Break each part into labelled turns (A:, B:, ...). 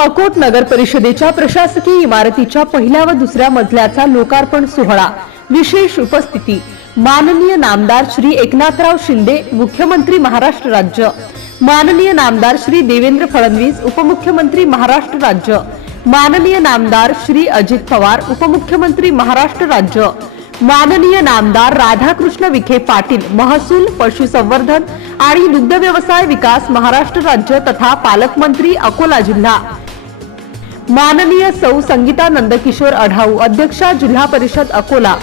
A: अकोट नगर परिषदेच्या प्रशासकीय इमारतीच्या पहिल्या व दुसऱ्या मजल्याचा लोकार्पण सोहळा. विशेष उपस्थिती. माननीय नामदार श्री एकनाथराव शिंदे मुख्यमंत्री महाराष्ट्र राज्य. माननीय नामदार श्री देवेंद्र फडणवीस उपमुख्यमंत्री महाराष्ट्र राज्य. माननीय नामदार श्री अजित पवार उपमुख्यमंत्री महाराष्ट्र राज्य. माननीय नामदार राधाकृष्ण विखे पाटील महसूल पशुसंवर्धन आणि दुग्ध व्यवसाय विकास महाराष्ट्र राज्य तथा पालकमंत्री अकोला जिल्हा. माननीय सौ संगीता नंदकिशोर अढाऊ अध्यक्षा जिल्हा परिषद अकोला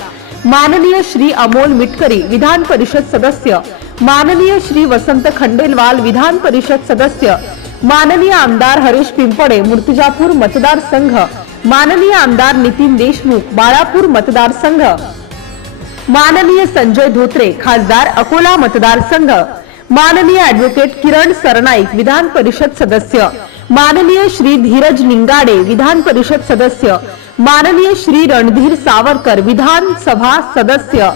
A: माननीय श्री अमोल मिटकरी विधान परिषद सदस्य माननीय श्री वसंत खंडेलवाल विधान परिषद सदस्य माननीय आमदार हरीश पिंपडे मूर्तिजापूर मतदारसंघ माननीय आमदार नितीन देशमुख बाळापूर मतदारसंघ माननीय संजय धोत्रे खासदार अकोला मतदारसंघ माननीय ऍडव्होकेट किरण सरनाईक विधान परिषद सदस्य माननीय श्री धीरज लिंगाडे विधान परिषद सदस्य. माननीय श्री रणधीर सावरकर विधानसभा सदस्य.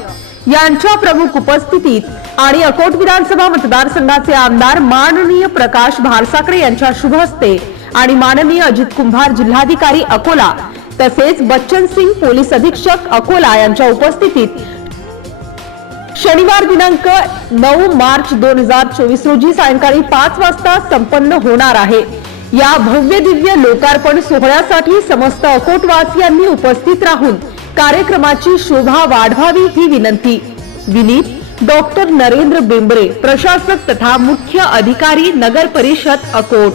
A: यांच्या प्रमुख उपस्थितीत आणि अकोट विधानसभा मतदारसंघाचे आमदार माननीय प्रकाश भारसाकरे यांच्या शुभ हस्ते आणि माननीय अजित कुंभार जिल्हाधिकारी अकोला तसेच बच्चन सिंग पोलीस अधीक्षक अकोला यांच्या उपस्थितीत शनिवार दिनांक नऊ मार्च दोन हजार चोवीस रोजी सायंकाळी पाच वाजता संपन्न होणार आहे. या भव्य दिव्य लोकार्पण सोहळ्यासाठी समस्त अकोटवासियांनी उपस्थित राहून कार्यक्रमाची शोभा वाढवावी ही विनंती. विनीत डॉक्टर नरेंद्र बेंबरे प्रशासक तथा मुख्य अधिकारी नगर परिषद अकोट.